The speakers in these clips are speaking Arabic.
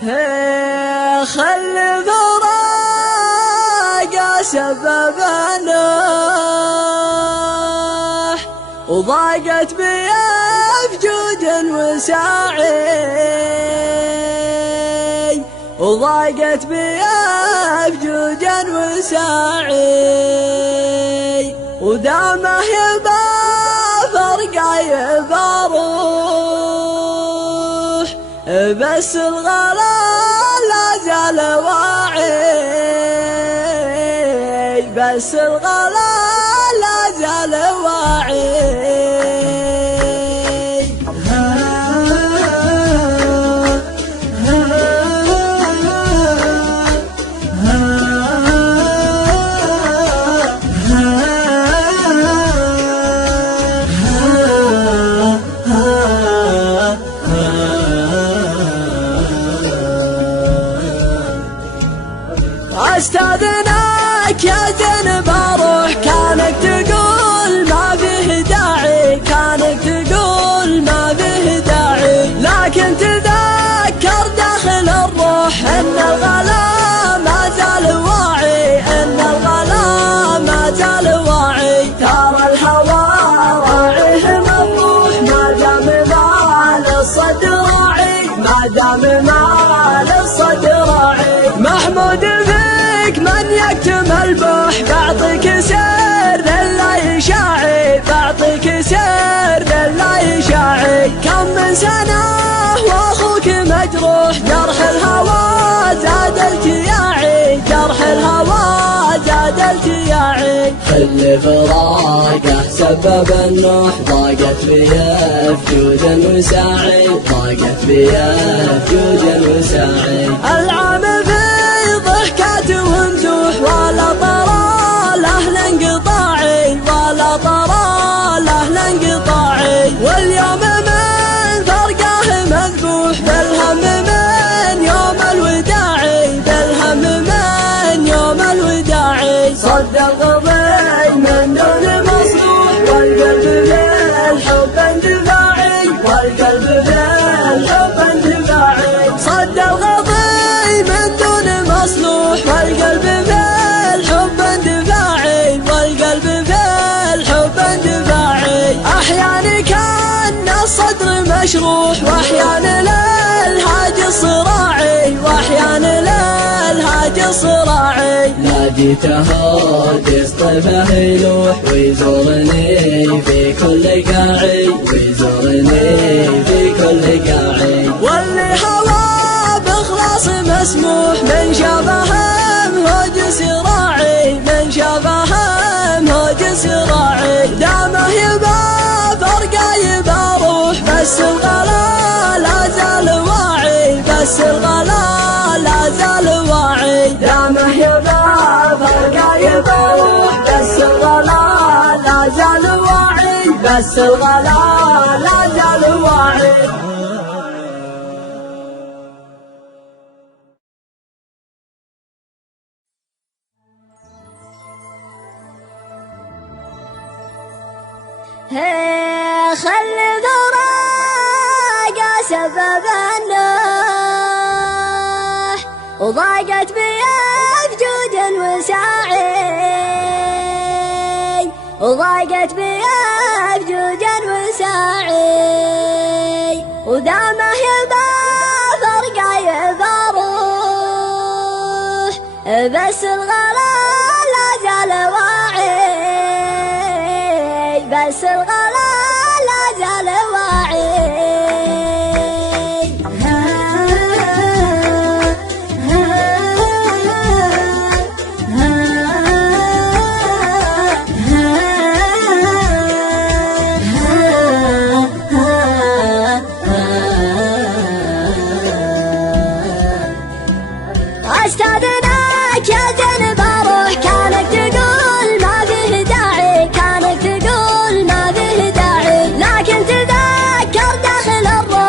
خلي فراق سبب النوح وضاقت بي أفجوج وساعي وضاقت بي أفجوج وساعي ودامه يبا فرقا يبا روح بس الغلا لا زال واعي بس الغلا لا زال واعي استاذنك يا زينب اروح كانك تقول ما فيه داعي كانك تقول ما فيه داعي لكن تذكر داخل الروح ان الغلا ما زال واعي ان الغلا ما زال واعي ترى الهوى راعيه مفروح ما دام مال الصدر راعي ما دام مال الصدر راعي محمود من يكتم البوح بعطيك سر لا يشاعي بعطيك سر لا يشاعي كم من سنة واخوك مجروح جرح الهوى زاد التياعي جرح الهوى زاد التياعي خلي فراقه سبب النوح ضاقت بيه فجوج وساعي ضاقت بيه فجوج وساعي العام ولا طرى له انقطاعي ولا طرى له انقطاعي واليوم من فرقه مذبوح بالهم من يوم الوداعي بالهم من يوم الوداعي صد الغضي من دون مصلوح والقلب بالحب اندفاعي والقلب بالحب اندفاعي صد الغضي من دون مصلوح والقلب أحيانا كان الصدر مشروح وأحيانا للهاج صراعي وأحيانا للهاج صراعي ناديته تصطفه يلوح ويزورني في كل قاعي ويزورني في كل قاعي واللي هوى بإخلاص مسموح من شافهم هوج صراعي من شافهم هوج صراعي دامه يبا بس الغلا لا زال واعي بس الغلا لا زال واعي دامه يبا فرقا يبروح بس الغلا لا زال واعي بس الغلا لا زال واعي خلي فراق سبب النوح وضاقت بي أفجوج وساعي وضاقت بي أفجوج وساعي ودامه يبا فرقا يبا روح بس الغلا لا زال واعي بس الغلا لا زال واعي استاذنك يا زينب اروح كانك تقول ما فيه داعي كانك تقول ما فيه داعي لكن تذكر داخل الروح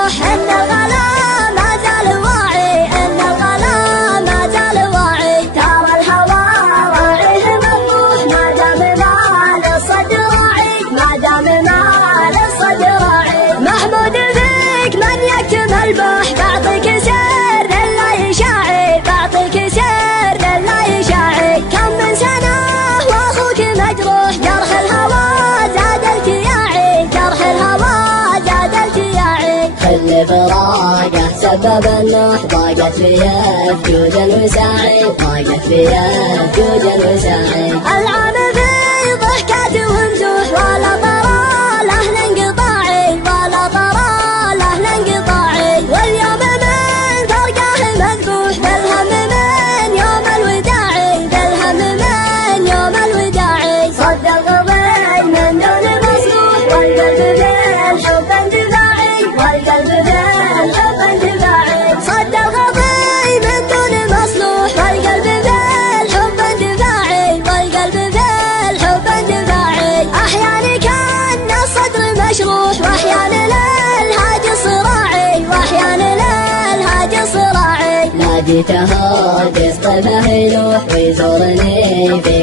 فراقه سبب النوح ضاقت فيها جوجا وسعيد ضاقت فيها جوجا وسعيد العام في ضحكات ومزوح ولا طرى له انقطاعي ولا طرى له انقطاعي واليوم من فرقه مذبوح بالهم من يوم الوداعي بالهم من يوم الوداعي صد الغضب من دون مصلوح والقلب بالحب اندفاعي والقلب بالحب اندفاعي صد الغضب من دون مصلوح والقلب بالحب اندفاعي والقلب بالحب اندفاعي احيانا كان الصدر مشروح واحيانا للهاجي صراعي واحيانا للهاجي صراعي ناديته قصة مهلوح ويزورني في